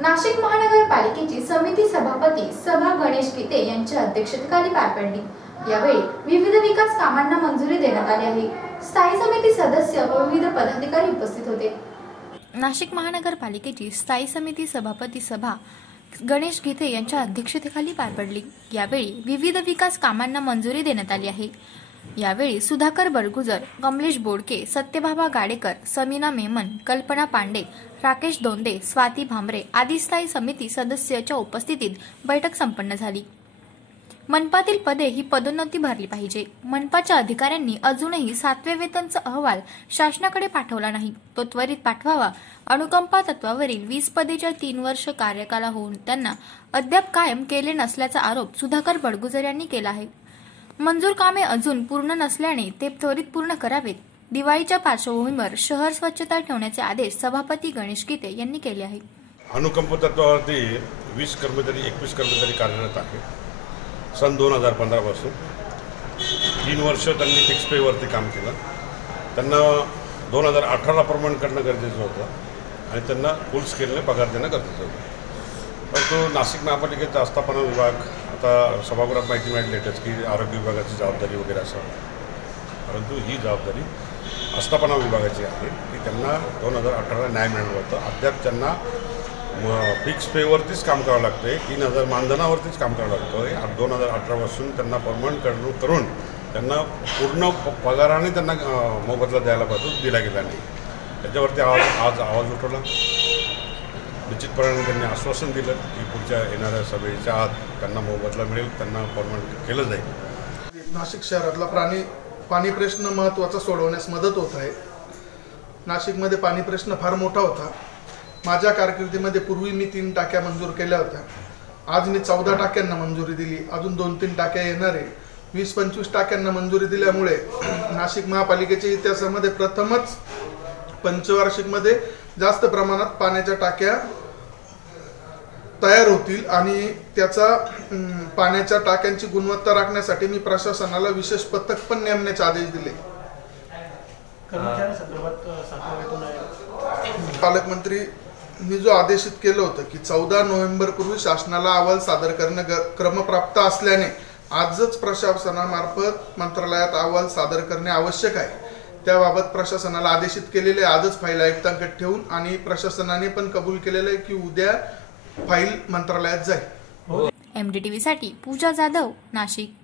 नाशिक महानगरपालिकेची समिती सभापती सभा गणेश गीते यांच्या अध्यक्षतेखाली पार पडली। यावेळी विविध विकास कामांना मंजुरी देण्यात आली आहे। स्थायी समिती सदस्य व विविध पदाधिकारी उपस्थित होते। नाशिक महानगरपालिकेची स्थायी समिती सभापती सभा गणेश गीते यांच्या अध्यक्षतेखाली पार पडली। यावेळी विविध विकास कामांना मंजुरी देण्यात आली आहे। यावेळी सुधाकर बडगुजर, कमलेश बोडके, सत्यभामा गाडेकर, समीना मेमन, कल्पना पांडे, राकेश दोंदे, स्वाती भामरे आदी स्थायी समिती सदस्याच्या उपस्थितीत बैठक संपन्न झाली। मनपातील पदे ही पदोन्नती भरली पाहिजे। मनपाच्या अधिकाऱ्यांनी अजूनही 7वे वेतनचा अहवाल शासनाकडे पाठवला नाही, तो त्वरित पाठवावा। अनुकंपा तत्वावरील 20 पदेच्या 3 वर्ष कार्यकाल होऊन त्यांना अद्याप कायम केले नसल्याचा आरोप सुधाकर बडगुजर यांनी केला आहे। मंजूर कामे अजून पूर्ण नसल्याने ते त्वरित पूर्ण करावेत। दिवाळीच्या पार्श्वभूमीवर शहर स्वच्छता ठेवण्याचे आदेश सभापती गणेश गीते यांनी केले आहेत। अनुकंप तत्वावरती 21 कर्मचारी कार्यरत आहेत। सन 2015 पासून 3 वर्ष त्यांनी फिक्स पेवरती काम केलं। त्यांना 2018ला परमनंट करणं गरजेचं होतं आणि त्यांना फुल स्केलने पगार देणं गरजेचं होतं। परंतु नाशिक महापालिकेचा आस्थापना विभाग आता सभागृहात माहिती मिळाली लेटेस्ट की आरोग्य विभागाची जबाबदारी वगैरे असं, परंतु ही जबाबदारी आस्थापना विभागाची आहे की त्यांना 2018ला न्याय मिळालं होतं। अद्याप त्यांना फिक्स पेवरतीच काम करावं लागतं आहे, 3000 मानधनावरतीच काम करावं लागतं आहे। 2018 पासून त्यांना परमनंट करून त्यांना पूर्ण पगाराने त्यांना मोबदला द्यायला पाहिजे, दिला गेला नाही। त्याच्यावरती आज आवाज उठवला। निश्चितपणे त्यांनी आश्वासन दिलं की पुढच्या येणाऱ्या सभेच्या आत त्यांना मोबदला मिळेल, त्यांना परमनंट केलं जाईल। नाशिक शहरातला पाणी प्रश्न महत्त्वाचा सोडवण्यास मदत होत आहे। नाशिकमध्ये पाणी प्रश्न फार मोठा होता। माझ्या कारकिर्दीमध्ये पूर्वी मी 3 टाक्या मंजूर केल्या होत्या। आज मी 14 टाक्यांना मंजुरी दिली, अजून 2-3 टाक्या येणार आहे। 20-25 टाक्यांना मंजुरी दिल्यामुळे नाशिक महापालिकेच्या इतिहासामध्ये प्रथमच पंचवार्षिकमध्ये जास्त प्रमाणात पाण्याच्या टाक्या तयार होतील आणि त्याचा पाण्याच्या टाक्यांची गुणवत्ता राखण्यासाठी मी प्रशासनाला विशेष पथक पण नेमण्याचे आदेश दिले। पालकमंत्रींनी जो आदेशित केलं होतं की 14 नोव्हेंबर पूर्वी शासनाला अहवाल सादर करणं क्रमप्राप्त असल्याने आजच प्रशासनामार्फत मंत्रालयात अहवाल सादर करणे आवश्यक आहे। त्याबाबत प्रशासनाला आदेशित केलेले आजच फाईल आयुक्तांकडे ठेवून आणि प्रशासनाने पण कबूल केलेलं आहे की उद्या फाईल मंत्रालयात जाईल। MDTV साठी पूजा जाधव, नाशिक।